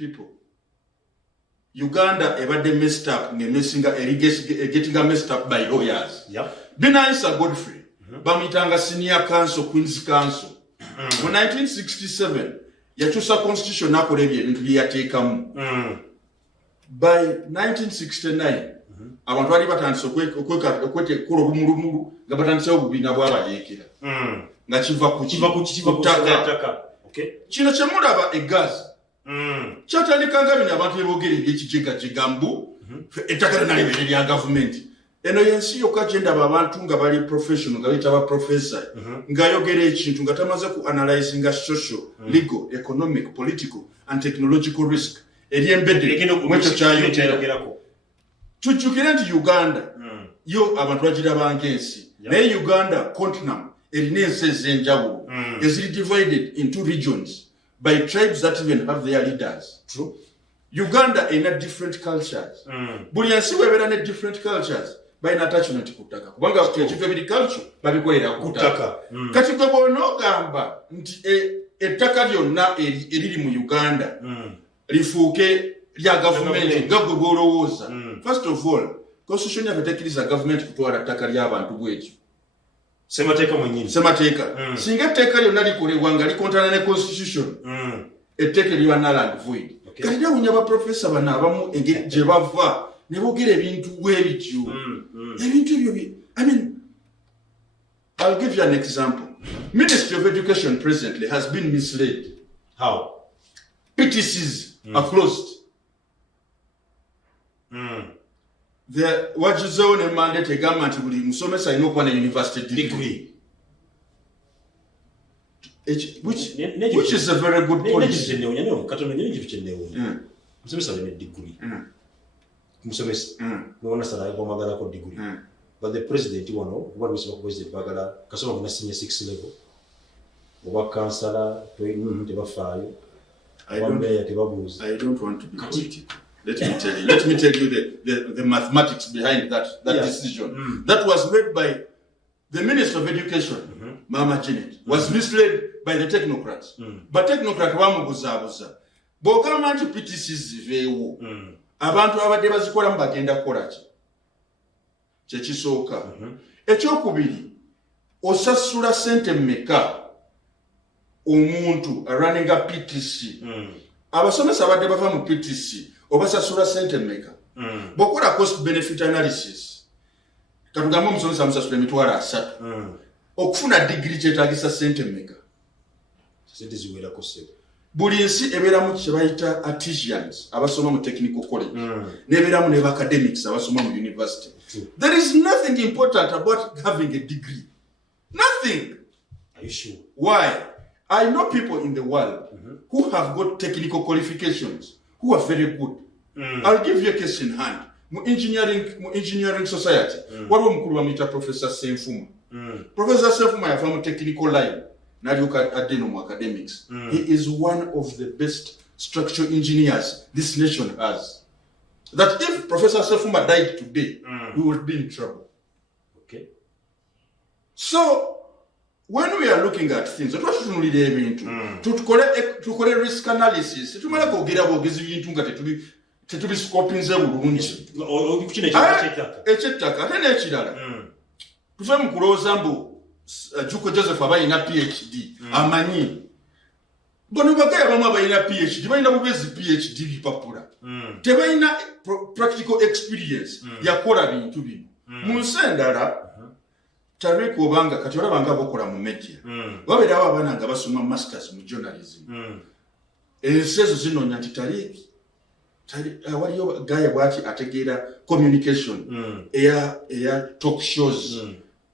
people. Uganda ebadde messed up, getting messed up by lawyers. Yep. Binaisa Godfrey, bamitanga senior council, Queen's Council. Mu 1967, yakyusa constitution nakola ebintu byeyateekamu. By 1969, abantu bali batandise okwekola obumulumulu nga batandisewo obubiina bw'abayeekera. Nga kiva ku ttaka. Kino kye mulaba egazi. Kyatandikanga bino abantu beboogera ebyekijegajega mbu ettaka lyonna libeere lya gavumenti. Eno yensi yokka gye ndaba abantu nga bali professional nga bayita professor ng'ayogera ekintu nga tamaze ku analyzinga social, legal, economic, political and technological risk eryembedde mu ekyo ky'ayogerako. Tujjukire nti Uganda yo abantu bagiraba ng'ensi naye Uganda continent erina ensi ez'enjawulo eziri divided into regions by tribes that even have their leaders. True. Uganda erina different cultures. Buli ensi weebeera ne different cultures balina attachment ku ttaka kubanga ekifo ebiri culture babikolera ku ttaka. Kati gwe bw'onoogamba nti ettaka lyonna eriri mu Uganda lifuuke lya gavumenti nga gwe bw'olowooza. First of all, constitution yaffe tekkiriza gavumenti kutwala ttaka ly'abantu bw'ekyo. Semateeka mwennyini. Semateeka. Singa etteeka lyonna likolebwa nga likontana ne constitution, etteeka eriba null and void. Kati lyawunya baprofesa bano abamu engeri gye bava ne boogera ebintu bw'ebityo. Ebintu ebyo I mean, I'll give you an example. Ministry of Education presently has been misled. How? PTCs are closed. Wagizewo ne mandate egamba nti buli musomesa alina okuba ne university degree. Which is a very good policy. Musomesa alina degree. Musomesa n'ona sala yagomagala ko degree. But the president wano what was president bagala kasoma na senior 6 level. Oba kansala tebafaayo. I don't want to be political. Let me tell you the mathematics behind that decision. That was made by the Minister of Education, Mama Janet, was misled by the technocrats. But technocrats wamubuzaabuza. Bw'ogamba nti PTCs ziveewo, abantu abadde bazikolamu bagenda kukola ki? Kye kisooka. Ekyokubiri, osasula ssente mmeka omuntu running a PTC. Abasomesa abadde bava mu PTC obasasula ssente mmeka. Bw'okola cost benefit analysis, katugambe omusomesa amusasula emitwalo 3. Okufuna digiri kyetaagisa ssente mmeka? Ssente ziwerako ssebo. Buli nsi ebeeramu kye bayita artisans abasoma mu technical college n'ebeeramu ne academics abasoma mu university. There is nothing important about having a degree. Nothing. Are you sure? Why? I know people in the world who have got technical qualifications who are very good. I'll give you a case in hand. Mu engineering society, waliwo mukulu bamuyita Professor Senfuma. Professor Senfuma yava mu technical line. Nalyuka adeno mu academics. He is one of the best structural engineers this nation has. That if Professor Senfuma died today, we would be in trouble. Okay. So, when we are looking at things, tukole risk analysis. Tumala kwogera bwogezi bintu nga tetubiscopinze bulungi. Ekyettaka ate n'ekirala. Tuve mu kulowooza mbu Jjuuko Joseph abayina PhD amanyi. Bono bagaya bamu abayina PhD balina bubezi PhD bipapula. Tebalina practical experience yakola bintu bino. Mu nsi endala Tariku obanga kati olabanga bokola mu media. Babeerawo abaana nga basoma masters mu journalism. Ensi ezo zinoonya nti Tariki waliyo gaya bwaki ategeera communication eya talk shows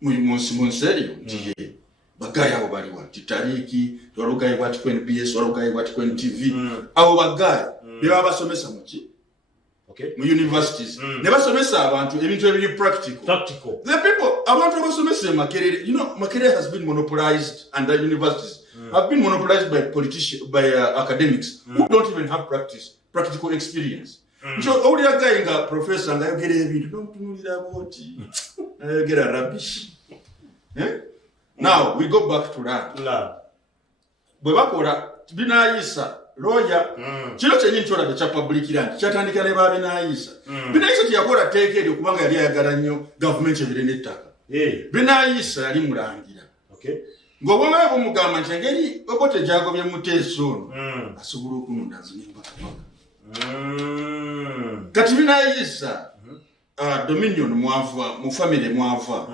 mu nsi eyo nti bagaya abo baliwa nti Tariki waliwo bwati ku NBS waliwo bwati ku NTV abo bagaya beba basomesa muki mu universities ne basomesa abantu ebintu ebiri practical. The people abantu abasomesa Makerere, you know, Makerere has been monopolized, and the universities have been monopolized by politicians, by academics who don't even have practical experience. So all the guy nga professor nga yogera ebintu n'otunulira boti yogera rubbish. Now we go back to that. Bwe bakola binayisa lawyer kino kyenyini kyolabye kya public land kyatandika ne babinaayisa binaayisa teyakola tteeka eryo kubanga yali ayagala nnyo gavumenti ebire n'ettaka binaayisa yali mulangira ng'obwongayo bumugamba nti engeri Obote gyagobye Muteesa ono asobola okununda nzineembakabaka kati binaayisa Dominion mwava mu family mwava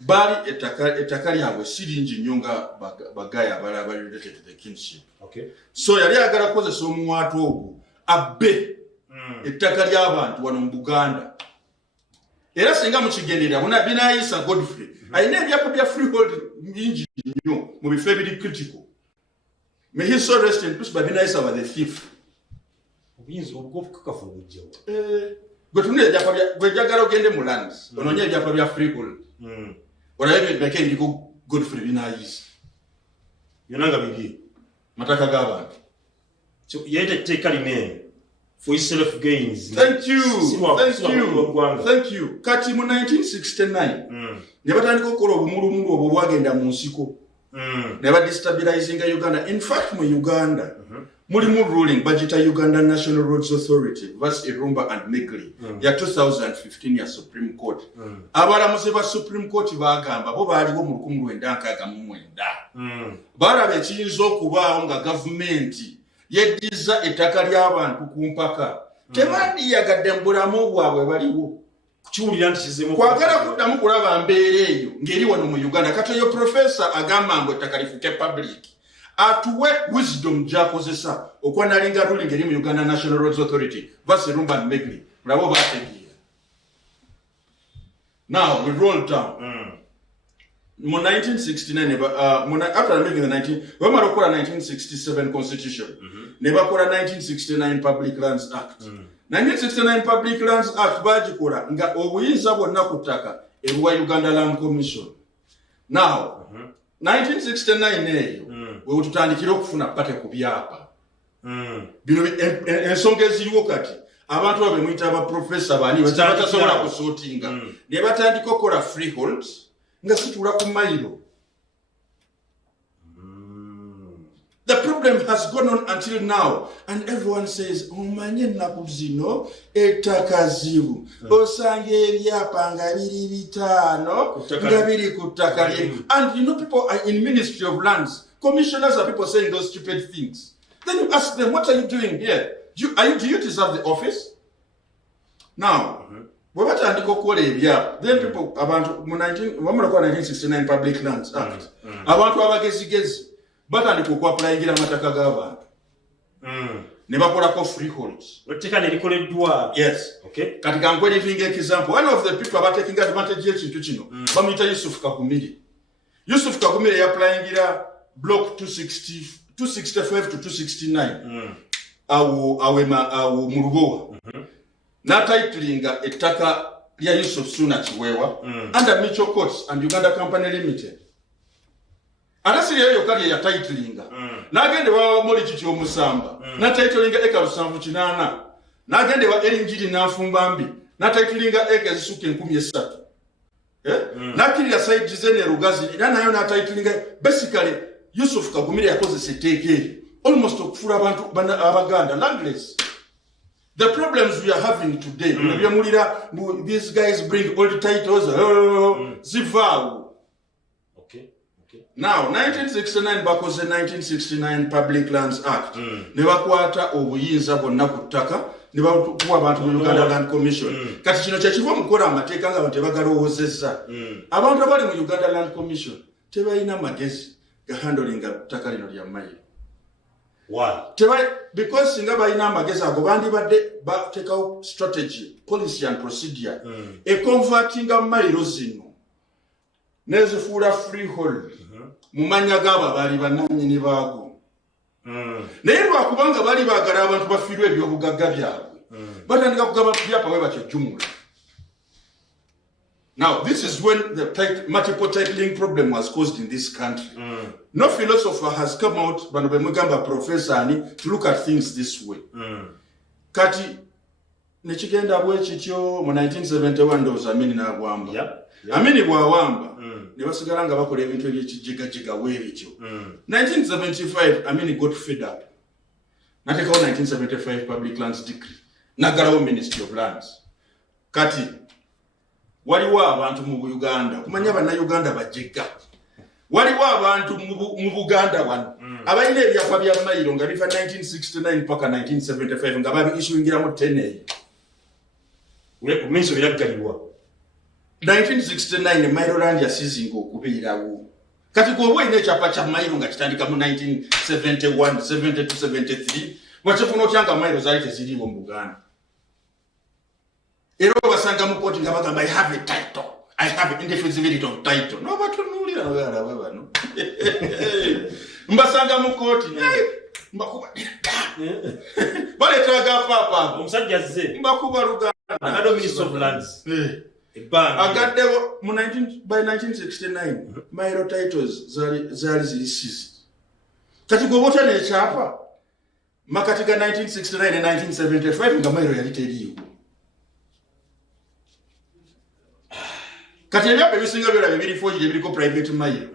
bali ettaka lyabwe siringi nnyo nga bagaya abalala bali related to the kinship so yali ayagala kukozesa omuwaatu ogwo abbe ettaka ly'abantu wano mu Buganda era singa mukigenderera bona binaayisa Godfrey alina ebyapa bya freehold bingi nnyo mu bifo ebiri critical may his soul rest in peace but binaayisa was the thief obuyinza obukakafu bujjawa gwetunula ebyapa gwejagala ogende mu lands ononye ebyapa bya freehold olabe beke ndiko Godfrey binaayisa byonna nga bibye mataka g'abantu so yete take limene for self gains. Thank you. Thank you. Kati mu 1969 ne batandika okukola obumulumulu obwo bwagenda mu nsiko ne badestabilizing Uganda. In fact mu Uganda mulimu ruling budgeta Uganda National Roads Authority vs Irumba and Migli ya 2015 ya Supreme Court. Abalamuzi ba Supreme Court bagamba bo baaliwo mu 1999 balabe ekiyinza okubaawo nga gavumenti yeddiza ettaka ly'abantu ku mpaka tebandiyagadde mu bulamu bwabwe baliwo kukiwulira nti kizemu kwagala kuddamu kulaba mbeera eyo ngeri wano mu Uganda kati oyo profesa agamba ngu ettaka lifuke public atuwe wisdom gy'akozesa okwanalinga ruling eri mu Uganda National Roads Authority vs Irumba and Migli mulabo baategeera. Now we roll down mu 1969 after making the 1967 constitution ne bakola 1969 Public Lands Act 1969 Public Lands Act bagikola nga obuyinza bwonna ku ttaka eruwa Uganda Land Commission. Now 1969 eyo we tutandikira okufuna pate ku byapa bino ensonga eziriwo kati abantu babe mwita aba professor bani batasobola kusortinga ne batandika okukola freeholds nga situla ku mayiro. The problem has gone on until now and everyone says omanye ennaku zino ettaka zibu osanga ebyapa nga biri bitaano nga biri ku ttaka lye and you know people are in Ministry of Lands, commissioners are people saying those stupid things. Then you ask them, what are you doing here? Do you deserve the office? Now we batandika okukola ebyapa then people abantu mu 1969 Public Lands Act abantu abagezigezi batandika okwapulayingira amataka g'abantu ne bakolako freeholds. Etteka ne likoleddwa. Yes. Okay. Kati kankwe living example. One of the people taking advantage y'ekintu kino bamuyita Yusuf Kakumiri. Yusuf Kakumiri yapulayingira block 265 to 269 awo mu Lubowa n'atayitiringa ettaka lya Yusuf Suna Kiweewa under Mitchell Courts and Uganda Company Limited. Anasiri eyo kali ya titlinga n'agende wa moli kiti omusamba na titlinga eka 780 n'agende wa erinjiri n'afumba na titlinga eka zisuke 13 n'akirira side zene rugazi nayo na titlinga. Basically Yusuf Kagumire yakozesa etteeka almost okufula abantu abaganda landless. The problems we are having today, these guys bring all the titles, zivao. Okay. Now, 1969 bakoze 1969 Public Lands Act. Ne bakwata obuyinza bonna ku ttaka ne bakuwa abantu mu Uganda Land Commission. Kati kino kyekiva mu kukola amateeka nga abantu tebagalowozezza. Abantu abali mu Uganda Land Commission tebalina magezi ga handling ttaka lino lya mayiro. Why? Because singa balina amagezi ago bandibadde bateekawo strategy, policy and procedure converting mayiro zino nezifuula freehold mu mannya g'abo abaali bannannyini baago. Naye lwakubanga baali baagala abantu bafiirwe ebyobugagga byabwe batandika kugaba byapa bwe batyo jjumula. Now, this is when the multiple titling problem was caused in this country. No philosopher has come out, Banobemugamba professor, to look at things this way. Kati, nechigenda bwe kityo mu 1971 ndoza Amini Nabwamba. Amini bwawamba, ne basigala nga bakola ebintu ebyekijigajiga weebityo. 1975, Amini got fed up. natekawo 1975 public lands decree nagalawo ministry of lands kati waliwo abantu mu Uganda kumanya bannayuganda bajjega waliwo abantu mu Buganda wano abalina ebyafa bya mayiro nga biva 1969 paka 1975 nga babi issuingiramu 10 eyo kuminso byaggalibwa 1969 mayiro land yasizinga okubeerawo kati gwe oyina ekyapa kya mayiro nga kitandika mu 1971 72 73 wakifuna otya nga mayiro zaali teziriiwo mu Buganda era obasanga mu kooti nga bagamba I have a title I have indefeasibility of title nobatunuulira nogalaba bano mbasanga mu kooti mbakuba baleetaga paapa omusajja azze mbakuba Luganda agado minister of lands agaddewo by 1969 mayiro titles zaali ziri 6 kati gwe bota n'ekyapa makati ga 1969 ne 1975 nga mayiro yali teriiwo kati ebyapa ebisinga byolaba ebiri forged ebiriko private mayiro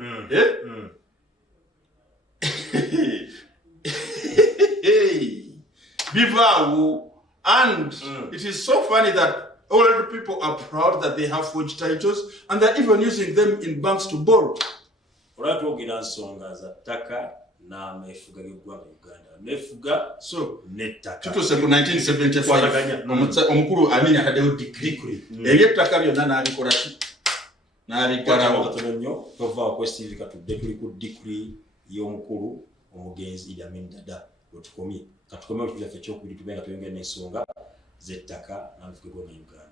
bivaawo and it is so funny that all the people are proud that they have forged titles and they're even using them in banks to borrow. Olwatwogera nsonga za ttaka n'ameefuga g'eggwanga Uganda. Ameefuga so n'ettaka. Tutuse ku 1975 omukulu Amin ataddewo decree. Eby'ettaka byonna n'abikola ki? N'abigalawo. Katono nnyo tova kwesitivi katudde tuli ku decree y'omukulu omugenzi Idi Amin Dada wetukomye. Katukomye mu kifo ky'okubiri tubenga tweyongera n'ensonga z'ettaka n'ameefuga g'Uganda.